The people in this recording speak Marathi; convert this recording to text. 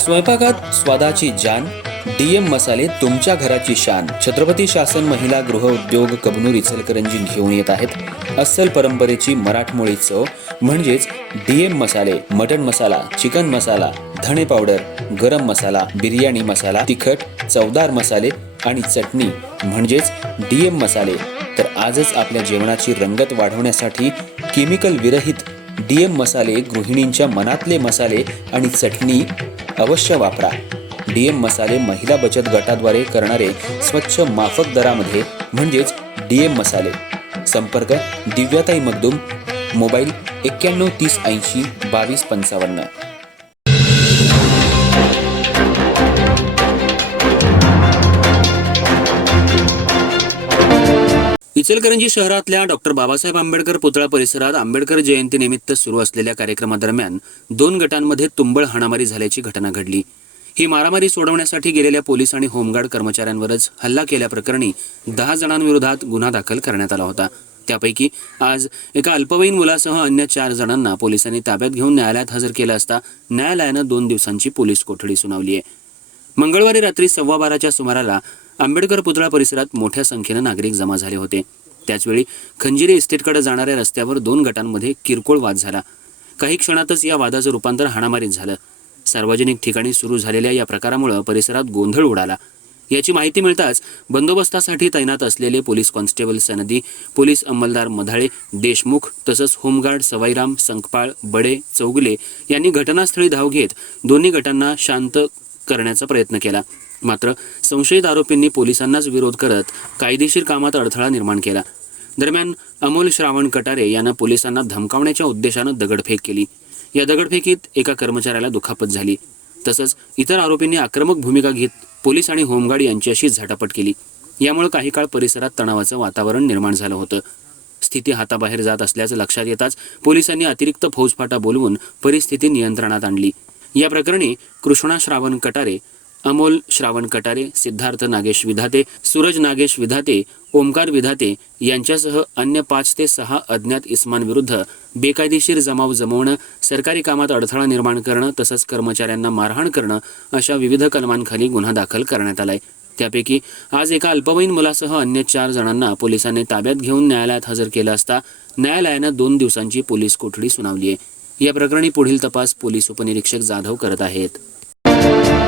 स्वयंपाकात स्वादाची जान, डीएम मसाले तुमच्या घराची शान. छत्रपती शासन महिला गृह उद्योग कबनूर इचलकरंजी घेऊन येत आहेत अस्सल परंपरेची मराठमोळी चव म्हणजेच डीएम मसाले. मटन मसाला, चिकन मसाला, धणे पावडर, गरम मसाला, बिर्याणी मसाला, तिखट चवदार मसाले आणि चटणी म्हणजेच डीएम मसाले. तर आजच आपल्या जेवणाची रंगत वाढवण्यासाठी केमिकल विरहित डीएम मसाले, गृहिणींच्या मनातले मसाले आणि चटणी अवश्य वापरा. डीएम मसाले महिला बचत गटाद्वारे करणारे स्वच्छ माफक दरामध्ये म्हणजेच डीएम मसाले. संपर्क दिव्याताई मगदूम, मोबाईल 91 30 80 22 55. इचलकरंजी शहरातल्या डॉक्टर बाबासाहेब आंबेडकर पुतळा परिसरात आंबेडकर जयंतीनिमित्त सुरू असलेल्या कार्यक्रमादरम्यान 2 गटांमध्ये तुंबळ हाणामारी झाल्याची घटना घडली. ही मारामारी सोडवण्यासाठी गेलेल्या पोलीस आणि होमगार्ड कर्मचाऱ्यांवरच हल्ला केल्याप्रकरणी 10 जणांविरोधात गुन्हा दाखल करण्यात आला होता. त्यापैकी आज एका अल्पवयीन मुलासह अन्य 4 जणांना पोलिसांनी ताब्यात घेऊन न्यायालयात हजर केलं असता न्यायालयानं 2 दिवसांची पोलीस कोठडी सुनावली आहे. मंगळवारी रात्री 12:15च्या सुमाराला आंबेडकर पुतळा परिसरात मोठ्या संख्येनं नागरिक जमा झाले होते. त्याचवेळी खंजिरी इस्टेटकडे जाणाऱ्या रस्त्यावर 2 गटांमध्ये किरकोळ वाद झाला. काही क्षणातच या वादाचं रूपांतर हाणामारीत झालं. सार्वजनिक ठिकाणी सुरू झालेल्या या प्रकारामुळे परिसरात गोंधळ उडाला. याची माहिती मिळताच बंदोबस्तासाठी तैनात असलेले पोलीस कॉन्स्टेबल सनदी, पोलीस अंमलदार मधाळे, देशमुख तसंच होमगार्ड सवाईराम, संकपाळ, बडे, चौगुले यांनी घटनास्थळी धाव घेत दोन्ही गटांना शांत करण्याचा प्रयत्न केला. मात्र संशयित आरोपींनी पोलिसांनाच विरोध करत कायदेशीर कामात अडथळा निर्माण केला. दरम्यान अमोल श्रावण कटारे यानं पोलिसांना धमकावण्याच्या उद्देशानं दगडफेक केली. या दगडफेकीत एका कर्मचाऱ्याला दुखापत झाली. तसंच इतर आरोपींनी आक्रमक भूमिका घेत पोलीस आणि होमगार्ड यांच्याशी झटापट केली. यामुळे काही काळ परिसरात तणावाचं वातावरण निर्माण झालं होतं. स्थिती हाताबाहेर जात असल्याचं लक्षात येताच पोलिसांनी अतिरिक्त फौजफाटा बोलवून परिस्थिती नियंत्रणात आणली. या प्रकरणी कृष्णा श्रावण कटारे, अमोल श्रावण कटारे, सिद्धार्थ नागेश विधाते, सूरज नागेश विधाते, ओमकार विधाते यांच्यासह अन्य 5 ते 6 अज्ञात इस्मांविरुद्ध बेकायदेशीर जमाव जमवणं, सरकारी कामात अडथळा निर्माण करणं तसंच कर्मचाऱ्यांना मारहाण करणं अशा विविध कलमांखाली गुन्हा दाखल करण्यात आलाय. त्यापैकी आज एका अल्पवयीन मुलासह अन्य 4 जणांना पोलिसांनी ताब्यात घेऊन न्यायालयात हजर केलं असता न्यायालयानं 2 दिवसांची पोलीस कोठडी सुनावली आहे. या प्रकरणी पुढील तपास पोलीस उपनिरीक्षक जाधव करत आहेत.